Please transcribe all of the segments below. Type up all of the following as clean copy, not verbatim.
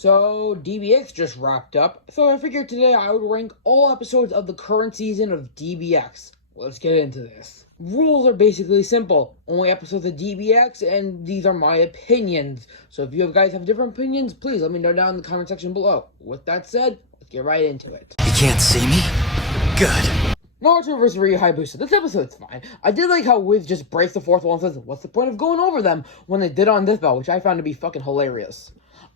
So, DBX just wrapped up, so I figured today I would rank all episodes of the current season of DBX. Let's get into this. Rules are basically simple. Only episodes of DBX, and these are my opinions. So if you guys have different opinions, please let me know down in the comment section below. With that said, let's get right into it. You can't see me? Good. Naruto vs. Ryu Hayabusa. This episode's fine. I did like how Wiz just breaks the fourth wall and says, what's the point of going over them, when they did on this belt, which I found to be fucking hilarious.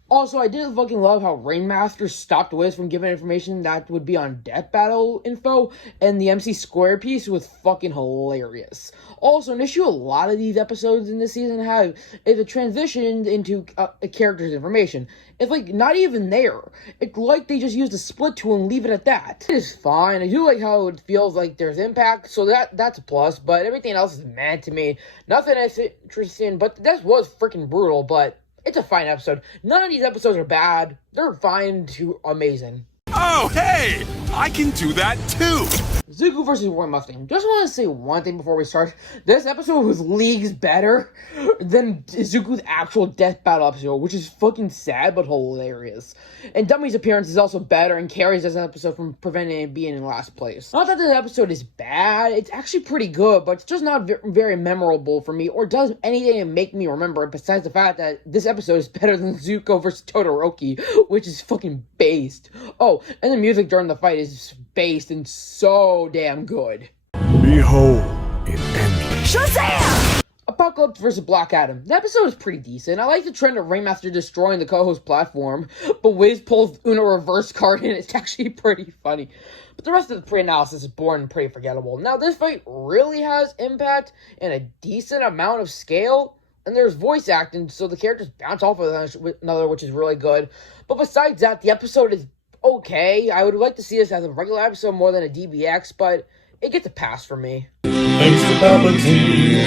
Also, I did fucking love how Rainmaster stopped Wiz from giving information that would be on Death Battle info, and the MC Square piece was fucking hilarious. Also, an issue a lot of these episodes in this season have is a transition into a character's information. It's like not even there. It's like they just used a split tool and leave it at that. It is fine. I do like how it feels like there's impact, so that's a plus, but everything else is mad to me. Nothing is interesting, but this was freaking brutal, but it's a fine episode. None of these episodes are bad. They're fine to amazing. Oh, hey! I can do that too! Zuko vs. Roy Mustang. Just want to say one thing before we start. This episode was leagues better than Zuko's actual death battle episode, which is fucking sad but hilarious. And Dummy's appearance is also better and carries this episode from preventing it being in last place. Not that this episode is bad, it's actually pretty good, but it's just not very memorable for me or does anything to make me remember it besides the fact that this episode is better than Zuko vs. Todoroki, which is fucking based. Oh, and the music during the fight is based and so damn good. Behold, it ended. Shazam! Apocalypse vs. Black Adam. The episode is pretty decent. I like the trend of Rainmaster destroying the co-host platform, but Wiz pulls Uno reverse card and it's actually pretty funny. But the rest of the pre-analysis is boring and pretty forgettable. Now, this fight really has impact and a decent amount of scale, and there's voice acting, so the characters bounce off of another, which is really good. But besides that, the episode is okay. I would like to see this as a regular episode more than a DBX, but it gets a pass for me. Thanks to Palpatine,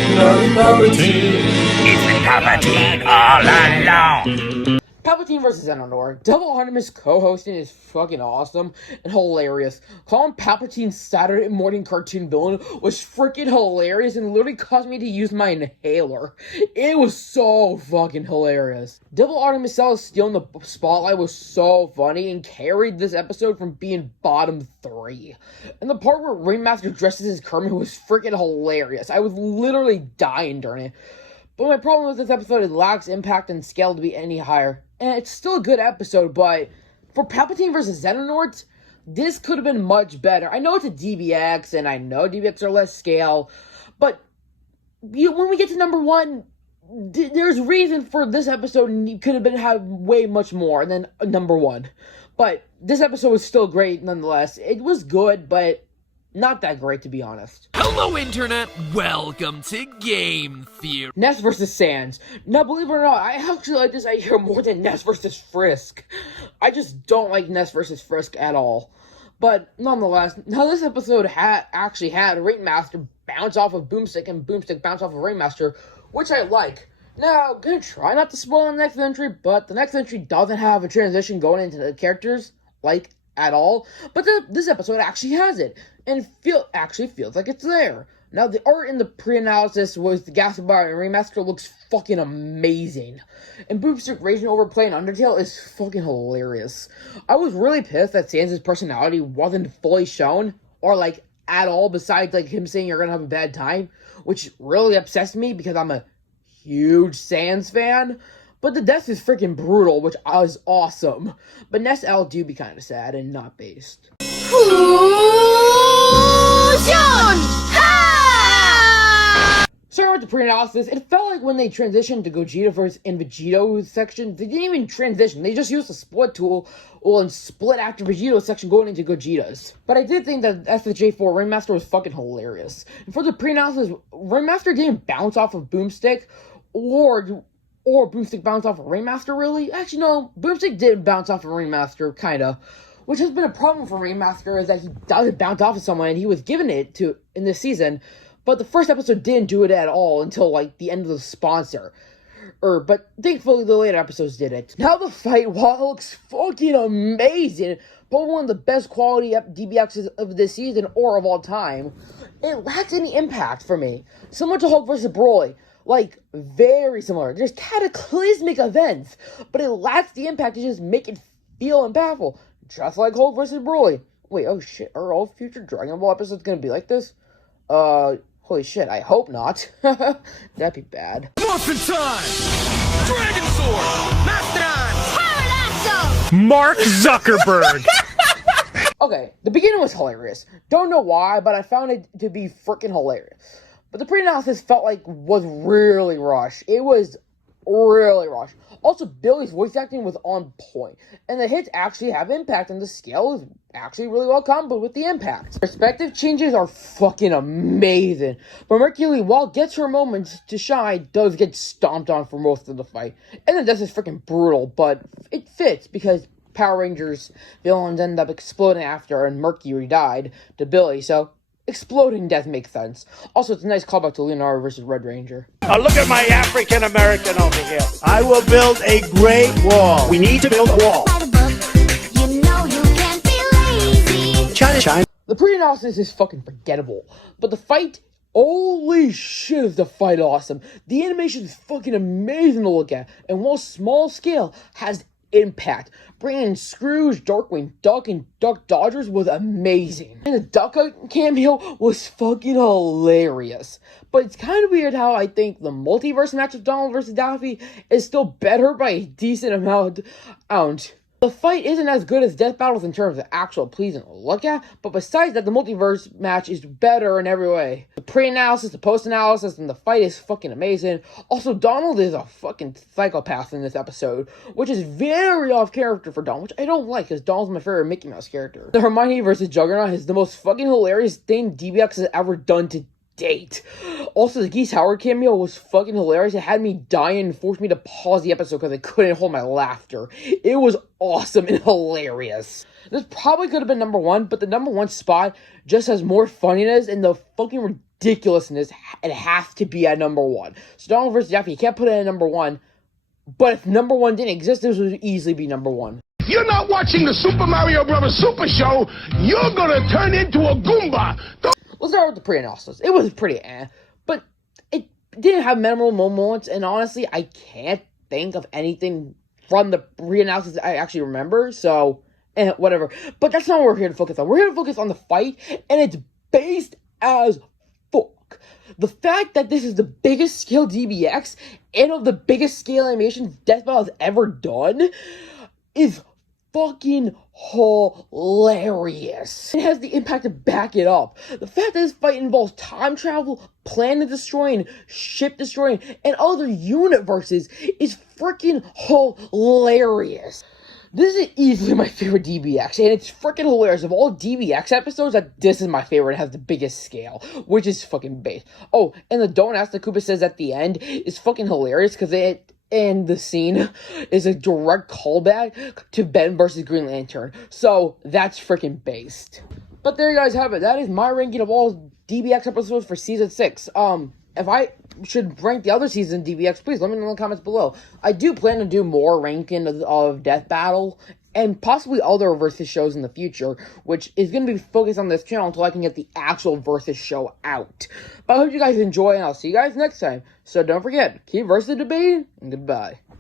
It's been Palpatine all along. Palpatine vs. Xehanort. Double Artemis co-hosting is fucking awesome and hilarious. Calling Palpatine Saturday morning cartoon villain was freaking hilarious and literally caused me to use my inhaler. It was so fucking hilarious. Double Artemis stealing the spotlight was so funny and carried this episode from being bottom 3. And the part where Rainmaster dresses as Kermit was freaking hilarious. I was literally dying during it. But my problem with this episode is it lacks impact and scale to be any higher. And it's still a good episode, but for Palpatine vs. Xehanort, this could have been much better. I know it's a DBX, and I know DBX are less scale, but when we get to number 1, there's reason for this episode, and it could have had way much more than number 1. But this episode was still great nonetheless. It was good, but not that great, to be honest. Hello, Internet! Welcome to Game Theory. Ness vs. Sans. Now, believe it or not, I actually like this idea more than Ness vs. Frisk. I just don't like Ness vs. Frisk at all. But, nonetheless, now this episode actually had Rainmaster bounce off of Boomstick and Boomstick bounce off of Rainmaster, which I like. Now, I'm gonna try not to spoil the next entry, but the next entry doesn't have a transition going into the characters, like, at all. But this episode actually has it, and actually feels like it's there. Now, the art in the pre-analysis was the Gaspar and Remaster looks fucking amazing. And Boomstick raging over playing Undertale is fucking hilarious. I was really pissed that Sans' personality wasn't fully shown, or like, at all, besides like him saying you're gonna have a bad time, which really upsets me because I'm a huge Sans fan. But the death is freaking brutal, which is awesome. But Ness L do be kind of sad and not based. Starting with the pre-analysis, it felt like when they transitioned to Gogeta vs. and Vegito section, they didn't even transition. They just used the split tool and split after Vegito's section going into Gogeta's. But I did think that SJ4 Rainmaster was fucking hilarious. And for the pre-analysis, Rainmaster didn't bounce off of Boomstick or Boomstick bounced off of Rainmaster, really? Actually, no. Boomstick did bounce off of Rainmaster, kinda. Which has been a problem for Rainmaster, is that he doesn't bounce off of someone, and he was given it to in this season. But the first episode didn't do it at all until, like, the end of the sponsor. But thankfully, the later episodes did it. Now the fight, while it looks fucking amazing, probably one of the best quality DBXs of this season or of all time, it lacks any impact for me. Similar to Hulk vs. Broly. Like, very similar. There's cataclysmic events, but it lacks the impact to just make it feel impactful. Just like Hulk versus Broly. Wait, oh shit, are all future Dragon Ball episodes gonna be like this? Holy shit, I hope not. That'd be bad. Morphin' time! Dragon Sword! Mark Zuckerberg. Okay, the beginning was hilarious. Don't know why, but I found it to be freaking hilarious. But the pre-analysis felt like was really rushed. It was really rushed. Also, Billy's voice acting was on point, and the hits actually have impact, and the scale is actually really well comboed with the impact. Perspective changes are fucking amazing, but Mercury, while gets her moments to shine, does get stomped on for most of the fight, and then this is freaking brutal, but it fits because Power Rangers villains end up exploding after, and Mercury died to Billy, so exploding death makes sense. Also, it's a nice callback to Leonardo versus Red Ranger. Look at my African American over here. I will build a great wall. We need to build a wall. China. The pre-analysis is fucking forgettable, but the fight, holy shit is the fight awesome. The animation is fucking amazing to look at, and while small scale, has impact. Bringing in Scrooge, Darkwing Duck, and Duck Dodgers was amazing. And the Duck cameo was fucking hilarious. But it's kind of weird how I think the multiverse match of Donald versus Daffy is still better by a decent amount. The fight isn't as good as Death Battles in terms of actual pleasing to look at, but besides that, the multiverse match is better in every way. The pre-analysis, the post-analysis, and the fight is fucking amazing. Also, Donald is a fucking psychopath in this episode, which is very off character for Donald, which I don't like, because Donald's my favorite Mickey Mouse character. The Hermione versus Juggernaut is the most fucking hilarious thing DBX has ever done to date. Also, the Geese Howard cameo was fucking hilarious. It had me dying and forced me to pause the episode because I couldn't hold my laughter. It was awesome and hilarious. This probably could have been number one, but the number one spot just has more funniness and the fucking ridiculousness. It has to be at number one. So Donald vs. Daffy, you can't put it at number one, but if number one didn't exist, this would easily be number one. You're not watching the Super Mario Bros. Super Show. You're gonna turn into a Goomba. Let's start with the pre-analysis. It was pretty but it didn't have memorable moments, and honestly, I can't think of anything from the pre-analysis that I actually remember, so, whatever. But that's not what we're here to focus on. We're here to focus on the fight, and it's based as fuck. The fact that this is the biggest scale DBX, and of the biggest scale animations Death Battle has ever done, is fucking hilarious. It has the impact to back it up. The fact that this fight involves time travel, planet destroying, ship destroying, and other universes is freaking hilarious. This is easily my favorite DBX, and it's freaking hilarious. Of all DBX episodes, this is my favorite. It has the biggest scale, which is fucking base. Oh, and the Don't Ask the Koopa says at the end is fucking hilarious because and the scene is a direct callback to Ben versus Green Lantern. So, that's freaking based. But there you guys have it. That is my ranking of all DBX episodes for Season 6. If I should rank the other season DBX, please let me know in the comments below. I do plan to do more ranking of Death Battle and possibly other Versus shows in the future, which is going to be focused on this channel until I can get the actual Versus show out. But I hope you guys enjoy, and I'll see you guys next time. So don't forget, keep Versus debating, and goodbye.